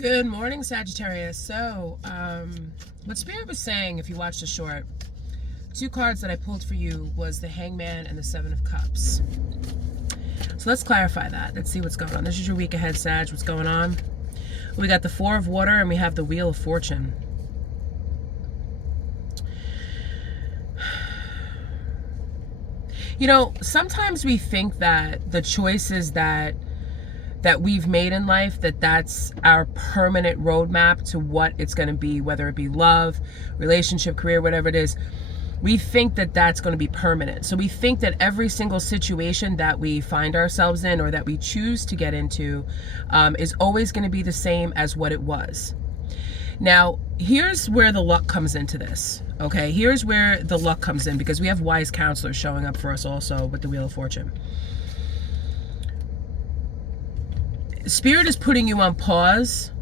Good morning, Sagittarius. So, what Spirit was saying, if you watched the short, two cards that I pulled for you was the Hangman and the Seven of Cups. So let's clarify that. Let's see what's going on. This is your week ahead, Sag. What's going on? We got the Four of Water and we have the Wheel of Fortune. You know, sometimes we think that the choices that we've made in life, that's our permanent roadmap to what it's going to be, whether it be love, relationship, career, whatever it is. We think that that's going to be permanent. So we think that every single situation that we find ourselves in or that we choose to get into is always going to be the same as what it was. Now, here's where the luck comes into this. Okay, here's where the luck comes in, because we have wise counselors showing up for us also with the Wheel of Fortune. Spirit is putting you on pause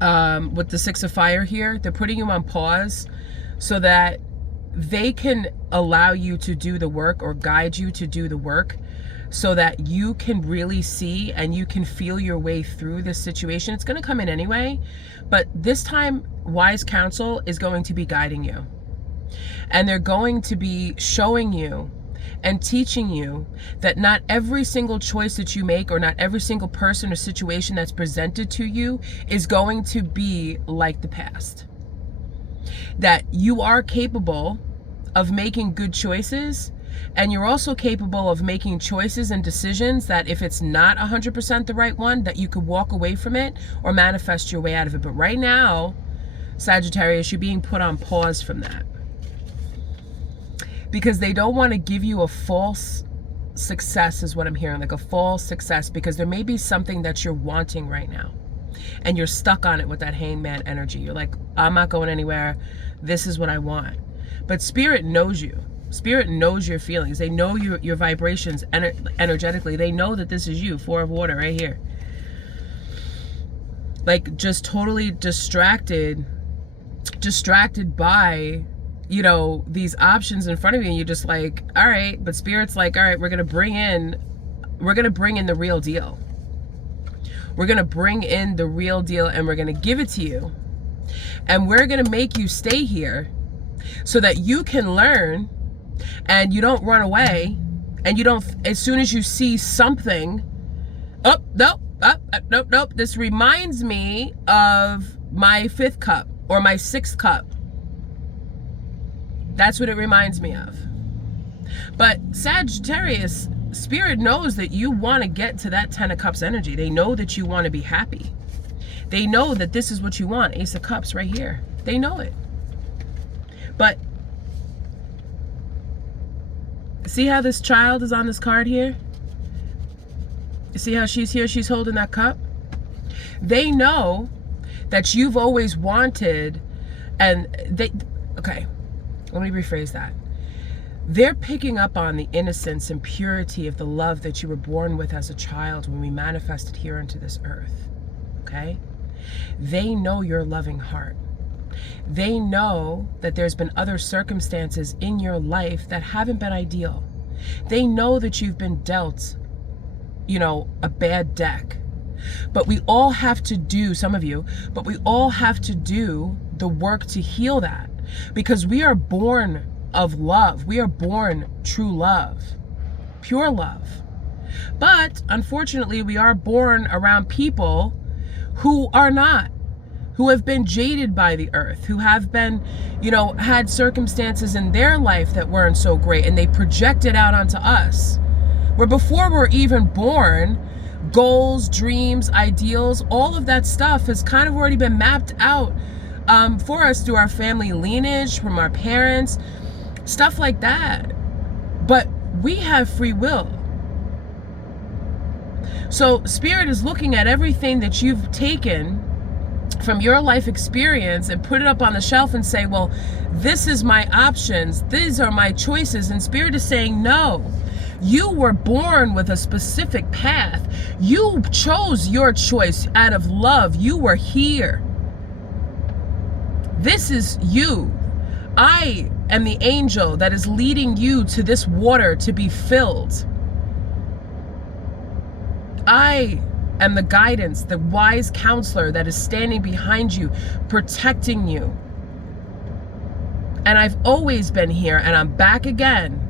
with the Six of Fire here. They're putting you on pause so that they can allow you to do the work or guide you to do the work so that you can really see and you can feel your way through this situation. It's going to come in anyway, but this time wise counsel is going to be guiding you. And they're going to be showing you and teaching you that not every single choice that you make or not every single person or situation that's presented to you is going to be like the past. That you are capable of making good choices, and you're also capable of making choices and decisions that if it's not 100% the right one, that you could walk away from it or manifest your way out of it. But right now, Sagittarius, you're being put on pause from that, because they don't want to give you a false success, is what I'm hearing, like a false success, because there may be something that you're wanting right now and you're stuck on it with that Hangman energy. You're like, I'm not going anywhere. This is what I want. But Spirit knows you. Spirit knows your feelings. They know your vibrations energetically. They know that this is you. Four of Water right here. Like just totally distracted by, you know, these options in front of you, and you're just like, all right. But Spirit's like, all right, we're gonna bring in the real deal. We're gonna bring in the real deal, and we're gonna give it to you, and we're gonna make you stay here so that you can learn and you don't run away, and you don't, as soon as you see something, nope. This reminds me of my fifth cup or my sixth cup. That's what it reminds me of. But Sagittarius, Spirit knows that you want to get to that Ten of Cups energy. They know that you want to be happy. They know that this is what you want. Ace of Cups right here. They know it. But see how this child is on this card here? You see how she's here? She's holding that cup. They know that you've always wanted, and okay, let me rephrase that. They're picking up on the innocence and purity of the love that you were born with as a child when we manifested here onto this earth, okay? They know your loving heart. They know that there's been other circumstances in your life that haven't been ideal. They know that you've been dealt, you know, a bad deck. But we all have to do, some of you, but we all have to do the work to heal that, because we are born of love. We are born true love, pure love. But unfortunately, we are born around people who are not, who have been jaded by the earth, who have been, you know, had circumstances in their life that weren't so great, and they project it out onto us. Where before we're even born, goals, dreams, ideals, all of that stuff has kind of already been mapped out for us through our family lineage, from our parents, stuff like that. But we have free will. So Spirit is looking at everything that you've taken from your life experience and put it up on the shelf and say, well, this is my options. These are my choices. And Spirit is saying, no, you were born with a specific path. You chose your choice out of love. You were here. This is you. I am the angel that is leading you to this water to be filled. I am the guidance, the wise counselor that is standing behind you, protecting you. And I've always been here, and I'm back again.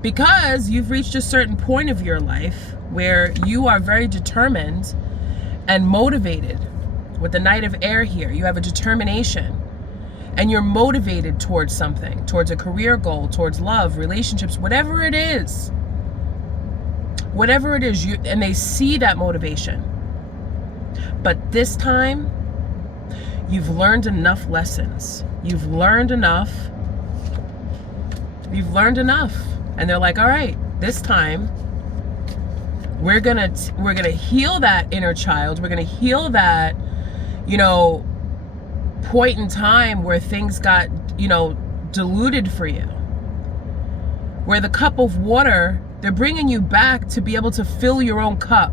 Because you've reached a certain point of your life where you are very determined and motivated. With the Knight of Air here, you have a determination. And you're motivated towards something, towards a career goal, towards love, relationships, whatever it is. Whatever it is, and they see that motivation. But this time, you've learned enough lessons. You've learned enough. You've learned enough. And they're like, all right, this time, we're gonna heal that inner child. We're gonna heal that, point in time where things got, diluted for you. Where the cup of water, they're bringing you back to be able to fill your own cup.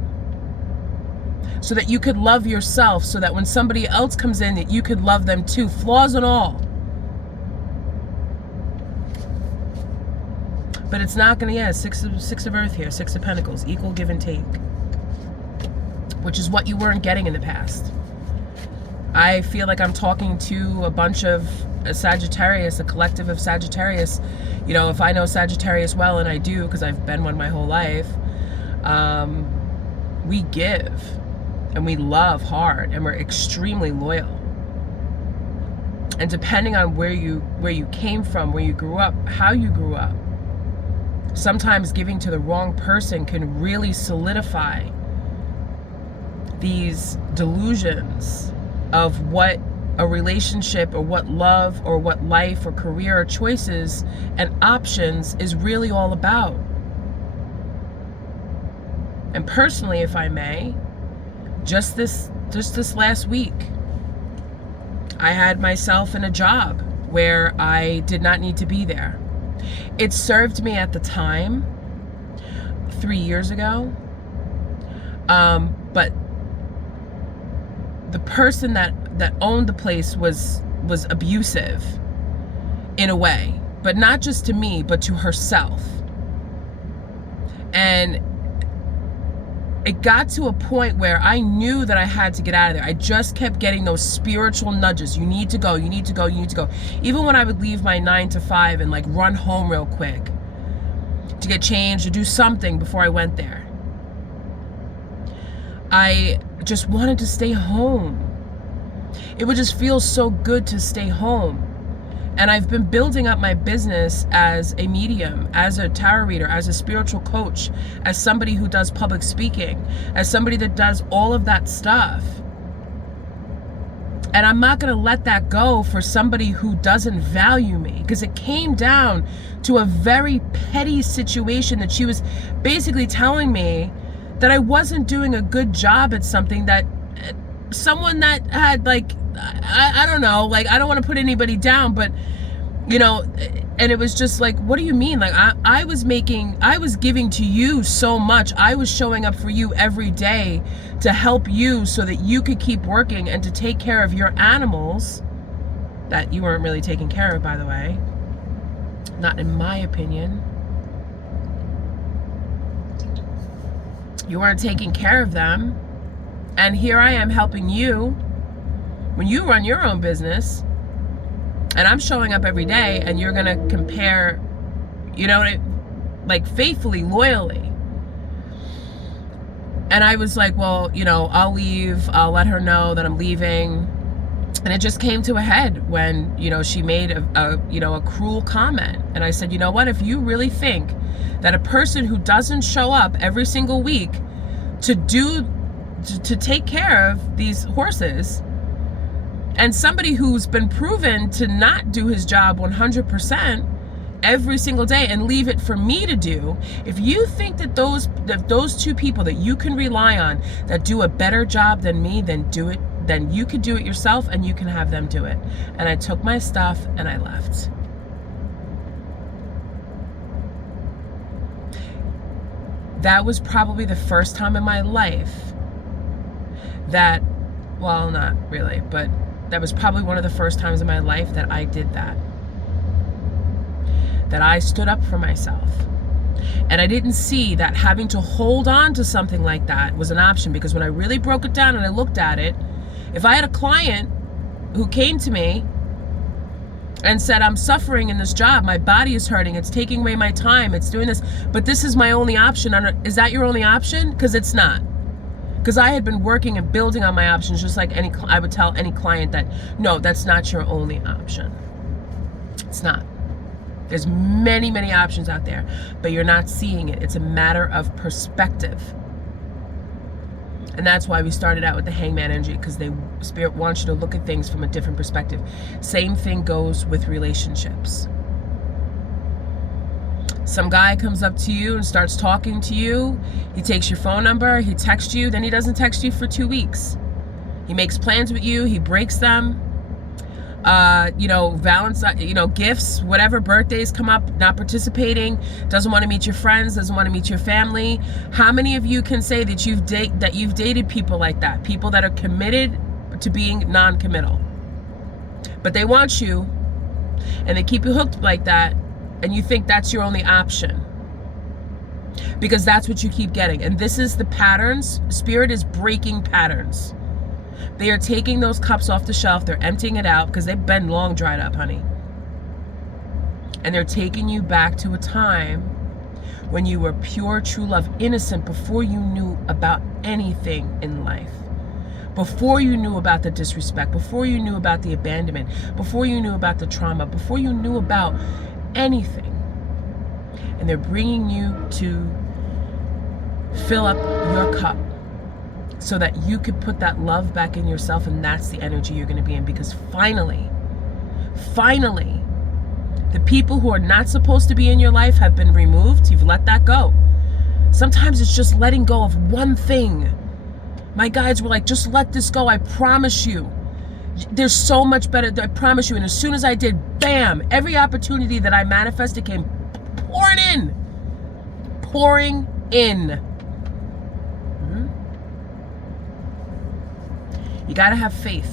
So that you could love yourself, so that when somebody else comes in, that you could love them too, flaws and all. But it's not gonna, six of Earth here, Six of Pentacles, equal give and take. Which is what you weren't getting in the past. I feel like I'm talking to a bunch of Sagittarius, a collective of Sagittarius. If I know Sagittarius well, and I do, because I've been one my whole life, we give. And we love hard, and we're extremely loyal. And depending on where you came from, where you grew up, how you grew up, sometimes giving to the wrong person can really solidify these delusions of what a relationship or what love or what life or career or choices and options is really all about. And personally, if I may, just this last week, I had myself in a job where I did not need to be there. It served me at the time, 3 years ago, but the person that owned the place was abusive in a way, but not just to me, but to herself. And it got to a point where I knew that I had to get out of there. I just kept getting those spiritual nudges. You need to go, you need to go, you need to go. Even when I would leave my 9 to 5 and run home real quick to get changed, to do something before I went there. I just wanted to stay home. It would just feel so good to stay home. And I've been building up my business as a medium, as a tarot reader, as a spiritual coach, as somebody who does public speaking, as somebody that does all of that stuff. And I'm not going to let that go for somebody who doesn't value me, because it came down to a very petty situation that she was basically telling me that I wasn't doing a good job at something that someone that had I don't know, I don't want to put anybody down, but and it was just what do you mean? I was giving to you so much. I was showing up for you every day to help you so that you could keep working and to take care of your animals that you weren't really taking care of, by the way. Not in my opinion. You weren't taking care of them. And here I am helping you when you run your own business, and I'm showing up every day, and you're going to compare, faithfully, loyally. And I was like, well, I'll leave. I'll let her know that I'm leaving. And it just came to a head when, she made a cruel comment. And I said, you know what, if you really think that a person who doesn't show up every single week to take care of these horses, and somebody who's been proven to not do his job 100% every single day and leave it for me to do, if you think that those two people that you can rely on that do a better job than me, then you could do it yourself, and you can have them do it. And I took my stuff and I left. That was probably the first time in my life that, well, not really, but that was probably one of the first times in my life that I did that. That I stood up for myself. And I didn't see that having to hold on to something like that was an option, because when I really broke it down and I looked at it, if I had a client who came to me and said, I'm suffering in this job, my body is hurting, it's taking away my time, it's doing this, but this is my only option. Is that your only option? Because it's not. Because I had been working and building on my options, just like I would tell any client that, no, that's not your only option. It's not. There's many, many options out there, but you're not seeing it. It's a matter of perspective. And that's why we started out with the Hangman energy, because Spirit wants you to look at things from a different perspective. Same thing goes with relationships. Some guy comes up to you and starts talking to you. He takes your phone number, he texts you, then he doesn't text you for 2 weeks. He makes plans with you, he breaks them. Gifts, whatever, birthdays come up, not participating, doesn't want to meet your friends, doesn't want to meet your family. How many of you can say that you've dated people like that? People that are committed to being non-committal. But they want you, and they keep you hooked like that, and you think that's your only option. Because that's what you keep getting. And this is the patterns. Spirit is breaking patterns. They are taking those cups off the shelf. They're emptying it out because they've been long dried up, honey. And they're taking you back to a time when you were pure, true love, innocent, before you knew about anything in life. Before you knew about the disrespect, before you knew about the abandonment, before you knew about the trauma, before you knew about anything. And they're bringing you to fill up your cup, so that you could put that love back in yourself, and that's the energy you're going to be in. Because finally, the people who are not supposed to be in your life have been removed. You've let that go. Sometimes it's just letting go of one thing. My guides were like, just let this go. I promise you. There's so much better. I promise you. And as soon as I did, bam, every opportunity that I manifested came pouring in. You got to have faith.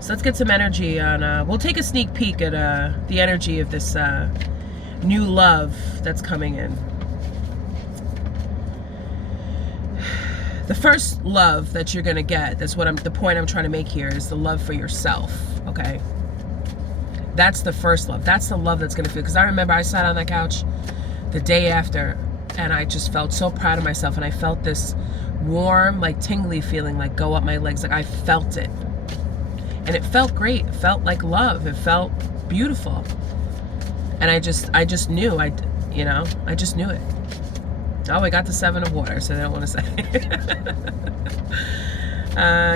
So let's get some energy on, we'll take a sneak peek at the energy of this new love that's coming in. The first love that you're going to get, that's the point I'm trying to make here, is the love for yourself, okay? That's the first love. That's the love that's going to feel. Because I remember I sat on that couch the day after, and I just felt so proud of myself, and I felt this warm, like tingly feeling like go up my legs. Like I felt it, and it felt great. It felt like love. It felt beautiful, and I just knew. I just knew it. Oh, I got the 7 of water, so I don't want to say.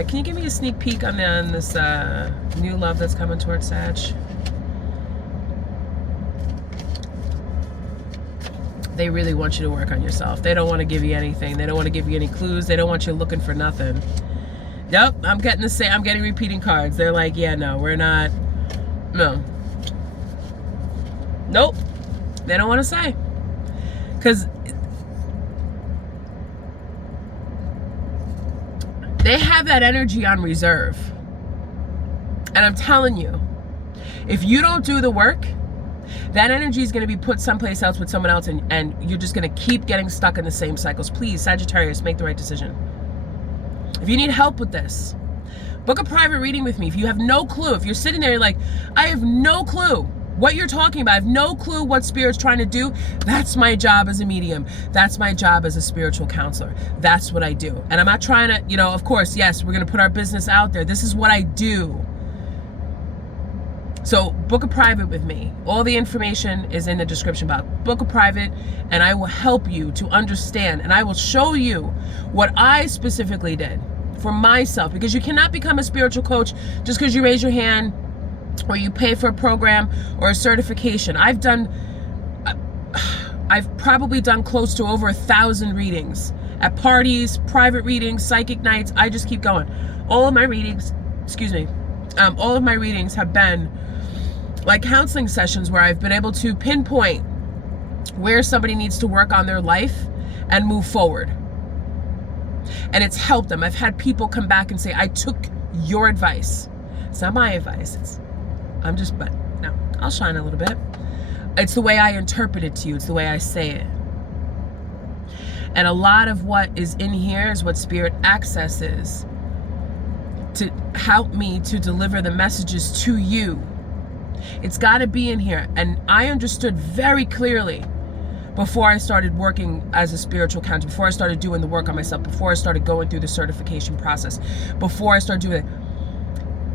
Can you give me a sneak peek on this new love that's coming towards Sag? They really want you to work on yourself. They don't want to give you anything. They don't want to give you any clues. They don't want you looking for nothing. Yep, I'm getting repeating cards. They're like, yeah, no, we're not. No. Nope. They don't want to say. Because they have that energy on reserve. And I'm telling you, if you don't do the work, that energy is going to be put someplace else with someone else, and you're just going to keep getting stuck in the same cycles. Please, Sagittarius, make the right decision. If you need help with this, book a private reading with me. If you have no clue, if you're sitting there, you're like, I have no clue what you're talking about. I have no clue what Spirit's trying to do. That's my job as a medium. That's my job as a spiritual counselor. That's what I do. And I'm not trying to, of course, yes, we're going to put our business out there. This is what I do. So book a private with me. All the information is in the description box. Book a private, and I will help you to understand, and I will show you what I specifically did for myself, because you cannot become a spiritual coach just because you raise your hand or you pay for a program or a certification. I've probably done close to over 1,000 readings at parties, private readings, psychic nights. I just keep going. All of my readings, all of my readings have been like counseling sessions where I've been able to pinpoint where somebody needs to work on their life and move forward. And it's helped them. I've had people come back and say, I took your advice. It's not my advice. I'm I'll shine a little bit. It's the way I interpret it to you. It's the way I say it. And a lot of what is in here is what Spirit accesses to help me to deliver the messages to you. It's got to be in here. And I understood very clearly before I started working as a spiritual counselor, before I started doing the work on myself, before I started going through the certification process, before I started doing it,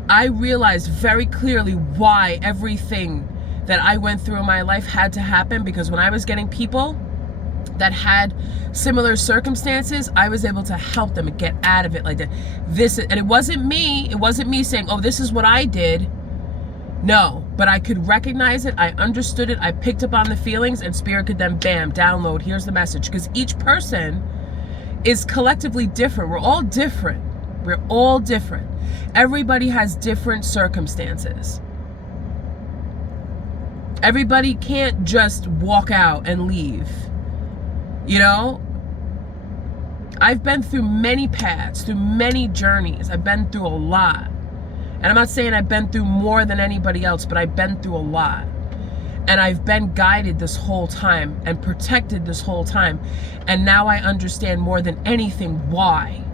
I realized very clearly why everything that I went through in my life had to happen. Because when I was getting people that had similar circumstances, I was able to help them get out of it like that. And it wasn't me saying, oh, this is what I did. No, but I could recognize it. I understood it. I picked up on the feelings, and Spirit could then, bam, download. Here's the message. Because each person is collectively different. We're all different. We're all different. Everybody has different circumstances. Everybody can't just walk out and leave. You know, I've been through many paths, through many journeys. I've been through a lot. And I'm not saying I've been through more than anybody else, but I've been through a lot. And I've been guided this whole time and protected this whole time. And now I understand more than anything why.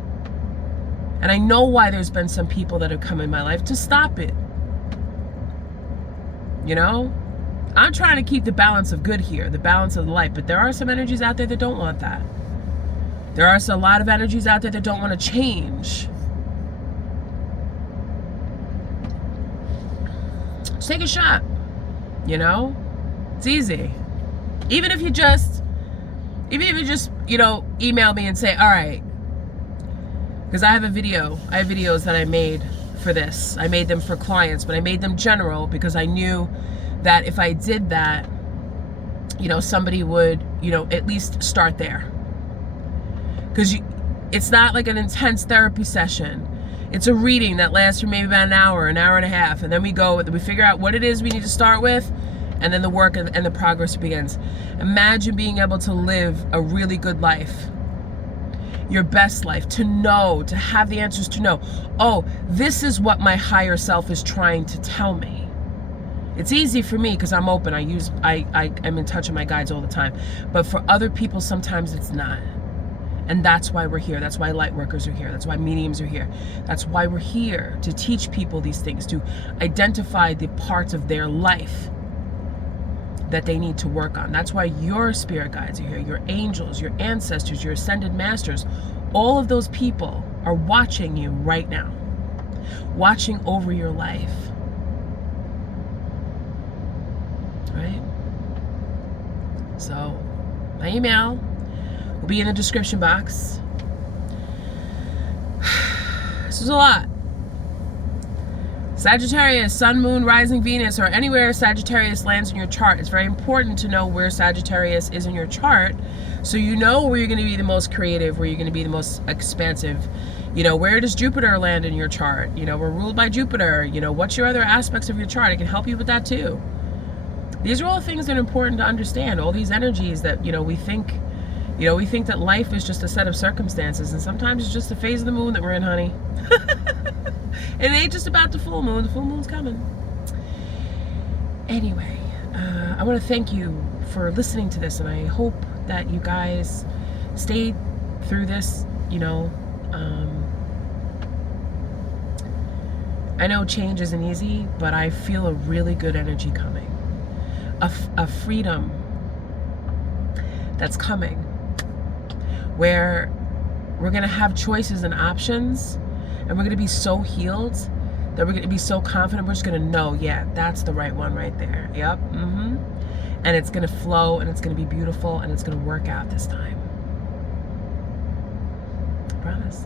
And I know why there's been some people that have come in my life to stop it. You know? I'm trying to keep the balance of good here, the balance of the light, but there are some energies out there that don't want that. There are a lot of energies out there that don't want to change. Just take a shot, you know? It's easy. Even if you just, you know, email me and say, all right, because I have videos that I made for this. I made them for clients, but I made them general because I knew that if I did that, you know, somebody would, you know, at least start there. Because it's not like an intense therapy session. It's a reading that lasts for maybe about an hour and a half. And then we figure out what it is we need to start with. And then the work and the progress begins. Imagine being able to live a really good life. Your best life. To know, to have the answers, to know, oh, this is what my higher self is trying to tell me. It's easy for me because I'm open. I'm in touch with my guides all the time. But for other people, sometimes it's not. And that's why we're here. That's why light workers are here. That's why mediums are here. That's why we're here, to teach people these things, to identify the parts of their life that they need to work on. That's why your spirit guides are here, your angels, your ancestors, your ascended masters. All of those people are watching you right now, watching over your life. Right? So, my email will be in the description box. This is a lot. Sagittarius, Sun, Moon, Rising, Venus, or anywhere Sagittarius lands in your chart. It's very important to know where Sagittarius is in your chart, so you know where you're going to be the most creative, where you're going to be the most expansive. You know, where does Jupiter land in your chart? You know, we're ruled by Jupiter. You know, what's your other aspects of your chart? It can help you with that too. These are all things that are important to understand. All these energies that, you know, we think that life is just a set of circumstances, and sometimes it's just the phase of the moon that we're in, honey. It ain't just about the full moon. The full moon's coming. Anyway, I want to thank you for listening to this, and I hope that you guys stayed through this. You know, I know change isn't easy, but I feel a really good energy coming. A freedom that's coming, where we're going to have choices and options, and we're going to be so healed that we're going to be so confident. We're just going to know, yeah, that's the right one right there. Yep. And it's going to flow, and it's going to be beautiful, and it's going to work out this time. I promise.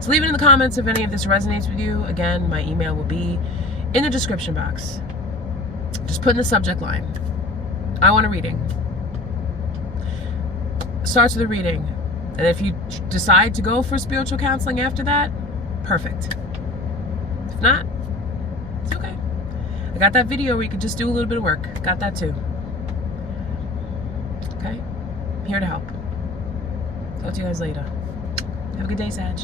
So leave it in the comments if any of this resonates with you. Again, my email will be in the description box. Just put in the subject line, I want a reading. Starts with a reading. And if you decide to go for spiritual counseling after that, perfect. If not, it's okay. I got that video where you could just do a little bit of work. Got that too. Okay? I'm here to help. Talk to you guys later. Have a good day, Sag.